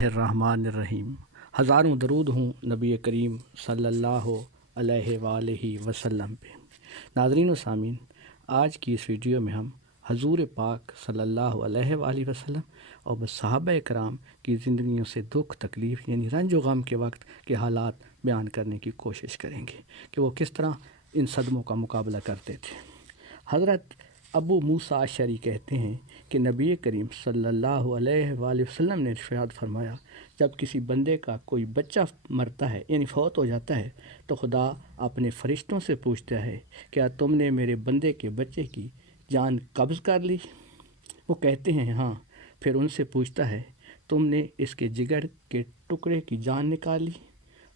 الرحمن الرحیم۔ ہزاروں درود ہوں نبی کریم صلی اللہ علیہ وآلہ وسلم پہ۔ ناظرین و سامعین، آج کی اس ویڈیو میں ہم حضور پاک صلی اللہ علیہ وآلہ وسلم اور صحابہ کرام کی زندگیوں سے دکھ تکلیف یعنی رنج و غم کے وقت کے حالات بیان کرنے کی کوشش کریں گے کہ وہ کس طرح ان صدموں کا مقابلہ کرتے تھے۔ حضرت ابو موسیٰ اشعری کہتے ہیں کہ نبی کریم صلی اللہ علیہ وآلہ وسلم نے ارشاد فرمایا، جب کسی بندے کا کوئی بچہ مرتا ہے یعنی فوت ہو جاتا ہے تو خدا اپنے فرشتوں سے پوچھتا ہے، کیا تم نے میرے بندے کے بچے کی جان قبض کر لی؟ وہ کہتے ہیں ہاں۔ پھر ان سے پوچھتا ہے، تم نے اس کے جگر کے ٹکڑے کی جان نکال لی؟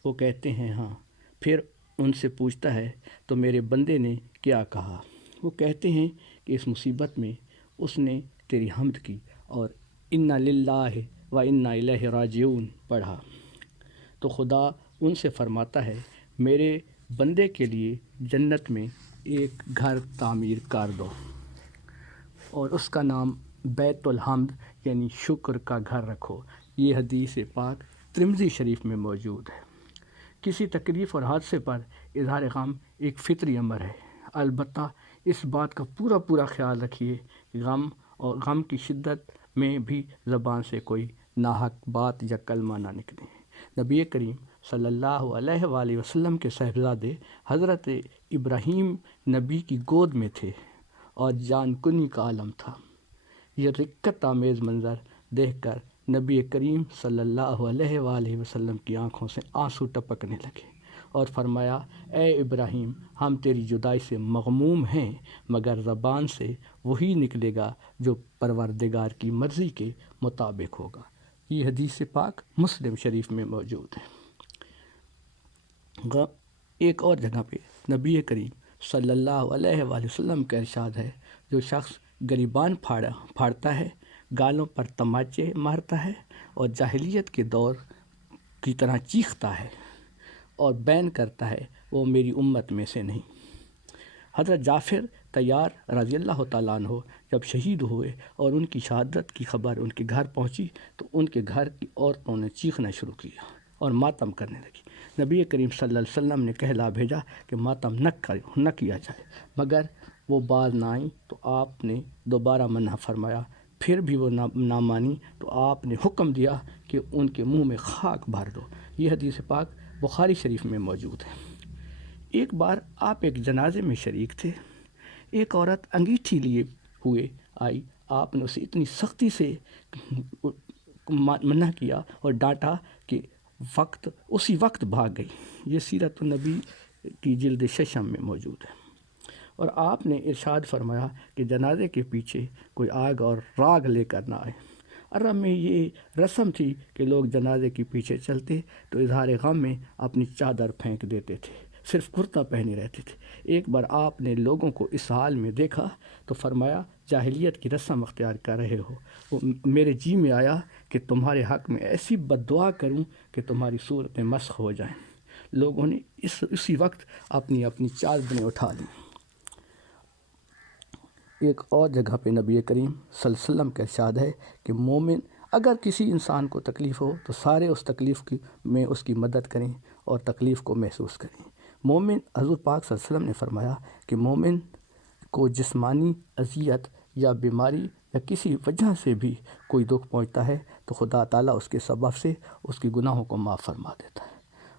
وہ کہتے ہیں ہاں۔ پھر ان سے پوچھتا ہے، تو میرے بندے نے کیا کہا؟ وہ کہتے ہیں کہ اس مصیبت میں اس نے تیری حمد کی اور انا للہ و انا الیہ راجعون پڑھا۔ تو خدا ان سے فرماتا ہے، میرے بندے کے لیے جنت میں ایک گھر تعمیر کر دو اور اس کا نام بیت الحمد یعنی شکر کا گھر رکھو۔ یہ حدیث پاک ترمذی شریف میں موجود ہے۔ کسی تکلیف اور حادثے پر اظہار غم ایک فطری امر ہے، البتہ اس بات کا پورا خیال رکھیے کہ غم کی شدت میں بھی زبان سے کوئی ناحق بات یا کلمہ نہ نکلے۔ نبی کریم صلی اللہ علیہ وآلہ وسلم کے صاحبزادے حضرت ابراہیم نبی کی گود میں تھے اور جان کنی کا عالم تھا۔ یہ رقت آمیز منظر دیکھ کر نبی کریم صلی اللہ علیہ وآلہ وسلم کی آنکھوں سے آنسو ٹپکنے لگے اور فرمایا، اے ابراہیم، ہم تیری جدائی سے مغموم ہیں، مگر زبان سے وہی نکلے گا جو پروردگار کی مرضی کے مطابق ہوگا۔ یہ حدیث پاک مسلم شریف میں موجود ہے۔ ایک اور جگہ پہ نبی کریم صلی اللہ علیہ وآلہ وسلم کا ارشاد ہے، جو شخص گریبان پھاڑتا ہے، گالوں پر تماچے مارتا ہے اور جاہلیت کے دور کی طرح چیختا ہے اور بین کرتا ہے، وہ میری امت میں سے نہیں۔ حضرت جعفر طیار رضی اللہ تعالیٰ عنہ جب شہید ہوئے اور ان کی شہادت کی خبر ان کے گھر پہنچی تو ان کے گھر کی عورتوں نے چیخنا شروع کیا اور ماتم کرنے لگی۔ نبی کریم صلی اللہ علیہ وسلم نے کہلا بھیجا کہ ماتم نہ کیا جائے، مگر وہ باز نہ آئیں تو آپ نے دوبارہ منع فرمایا۔ پھر بھی وہ نہ مانی تو آپ نے حکم دیا کہ ان کے منہ میں خاک بھر دو۔ یہ حدیث پاک بخاری شریف میں موجود ہے۔ ایک بار آپ ایک جنازے میں شریک تھے، ایک عورت انگیٹھی لیے ہوئے آئی، آپ نے اسے اتنی سختی سے منع کیا اور ڈانٹا کہ اسی وقت بھاگ گئی۔ یہ سیرت النبی کی جلد ششم میں موجود ہے۔ اور آپ نے ارشاد فرمایا کہ جنازے کے پیچھے کوئی آگ اور راگ لے کر نہ آئے۔ عرب میں یہ رسم تھی کہ لوگ جنازے کے پیچھے چلتے تو اظہار غم میں اپنی چادر پھینک دیتے تھے، صرف کرتا پہنے رہتے تھے۔ ایک بار آپ نے لوگوں کو اس حال میں دیکھا تو فرمایا، جاہلیت کی رسم اختیار کر رہے ہو۔ وہ میرے جی میں آیا کہ تمہارے حق میں ایسی بد دعا کروں کہ تمہاری صورتیں مسخ ہو جائیں۔ لوگوں نے اسی وقت اپنی چادریں اٹھا لیں۔ ایک اور جگہ پہ نبی کریم صلی اللہ علیہ وسلم کا ارشاد ہے کہ مومن اگر کسی انسان کو تکلیف ہو تو سارے اس تکلیف میں اس کی مدد کریں اور تکلیف کو محسوس کریں۔ مومن، حضور پاک صلی اللہ علیہ وسلم نے فرمایا کہ مومن کو جسمانی اذیت یا بیماری یا کسی وجہ سے بھی کوئی دکھ پہنچتا ہے تو خدا تعالیٰ اس کے سبب سے اس کی گناہوں کو معاف فرما دیتا ہے۔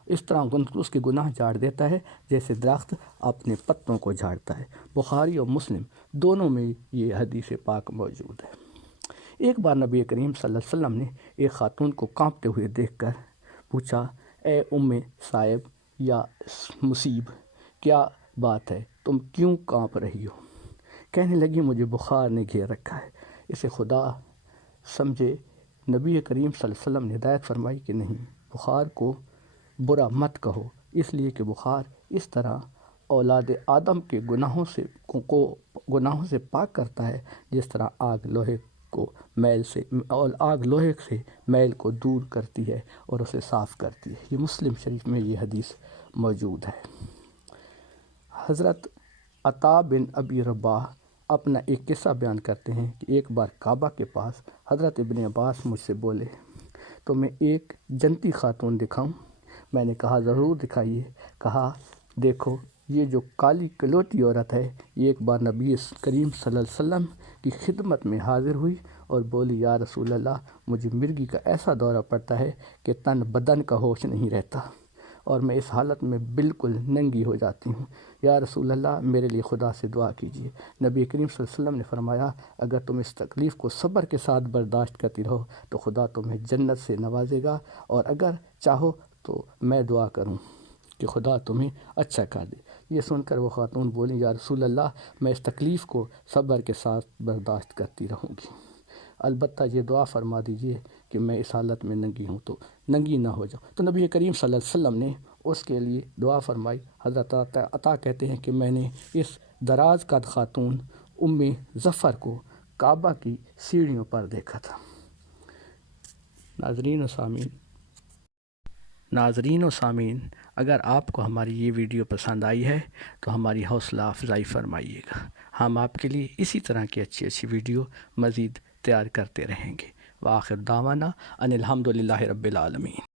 اس طرح اس کے گناہ جھاڑ دیتا ہے جیسے درخت اپنے پتوں کو جھاڑتا ہے۔ بخاری اور مسلم دونوں میں یہ حدیث پاک موجود ہے۔ ایک بار نبی کریم صلی اللہ علیہ وسلم نے ایک خاتون کو کانپتے ہوئے دیکھ کر پوچھا، اے ام صائب یا مصیب، کیا بات ہے، تم کیوں کانپ رہی ہو؟ کہنے لگی، مجھے بخار نے گھیر رکھا ہے۔ اسے خدا سمجھے۔ نبی کریم صلی اللہ علیہ وسلم نے ہدایت فرمائی کہ نہیں، بخار کو برا مت کہو، اس لیے کہ بخار اس طرح اولاد آدم کے گناہوں سے پاک کرتا ہے جس طرح آگ لوہے سے میل کو دور کرتی ہے اور اسے صاف کرتی ہے۔ یہ مسلم شریف میں یہ حدیث موجود ہے۔ حضرت عطا بن ابی رباح اپنا ایک قصہ بیان کرتے ہیں کہ ایک بار کعبہ کے پاس حضرت ابن عباس مجھ سے بولے، تو میں ایک جنتی خاتون دکھاؤں؟ میں نے کہا ضرور دکھائیے۔ کہا دیکھو یہ جو کالی کلوٹی عورت ہے یہ ایک بار نبی کریم صلی اللہ علیہ وسلم کی خدمت میں حاضر ہوئی اور بولی یا رسول اللہ مجھے مرگی کا ایسا دورہ پڑتا ہے کہ تن بدن کا ہوش نہیں رہتا اور میں اس حالت میں بالکل ننگی ہو جاتی ہوں، یا رسول اللہ میرے لیے خدا سے دعا کیجیے۔ نبی کریم صلی اللہ علیہ وسلم نے فرمایا اگر تم اس تکلیف کو صبر کے ساتھ برداشت کرتی رہو تو خدا تمہیں جنت سے نوازے گا، اور اگر چاہو تو میں دعا کروں کہ خدا تمہیں اچھا کر دے۔ یہ سن کر وہ خاتون بولی یا رسول اللہ میں اس تکلیف کو صبر کے ساتھ برداشت کرتی رہوں گی، البتہ یہ دعا فرما دیجئے کہ میں اس حالت میں ننگی ہوں تو ننگی نہ ہو جاؤں۔ تو نبی کریم صلی اللہ علیہ وسلم نے اس کے لیے دعا فرمائی۔ حضرت عطا کہتے ہیں کہ میں نے اس دراز قد خاتون ام ظفر کو کعبہ کی سیڑھیوں پر دیکھا تھا۔ ناظرین و سامعین اگر آپ کو ہماری یہ ویڈیو پسند آئی ہے تو ہماری حوصلہ افزائی فرمائیے گا، ہم آپ کے لیے اسی طرح کی اچھی ویڈیو مزید تیار کرتے رہیں گے۔ وآخر دعوانا ان الحمدللہ رب العالمین۔